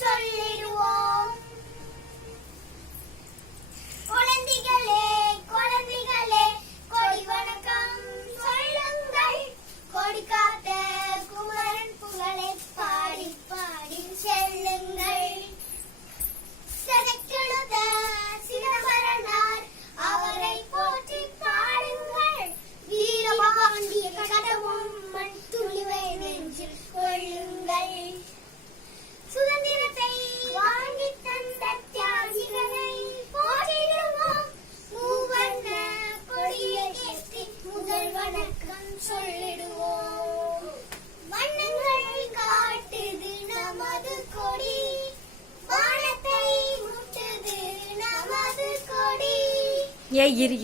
சொல்லிடுவோம். குழந்தைகளே குழந்தைகளே கொடி வணக்கம் சொல்லுங்கள். கொடி காத்த குமரன் புகழை பாடி பாடி செல்லுங்கள். சதக்கெழுத சிதம்பரனார் அவரை போற்றி பாடுங்கள். வீரபாண்டிய கதவும் மண் துணிவை நெஞ்சில் கொள்ளுங்கள். சுதந்திரத்தை வாங்கி தந்த தியாகிகளை போற்றிடுவோம். மூவர்ண கொடியை ஏற்றி முதல் வணக்கம் சொல்லிடுவோம். வண்ணங்கள் காட்டுது நமது கொடி, வானத்தை முட்டுது நமது கொடி. இரு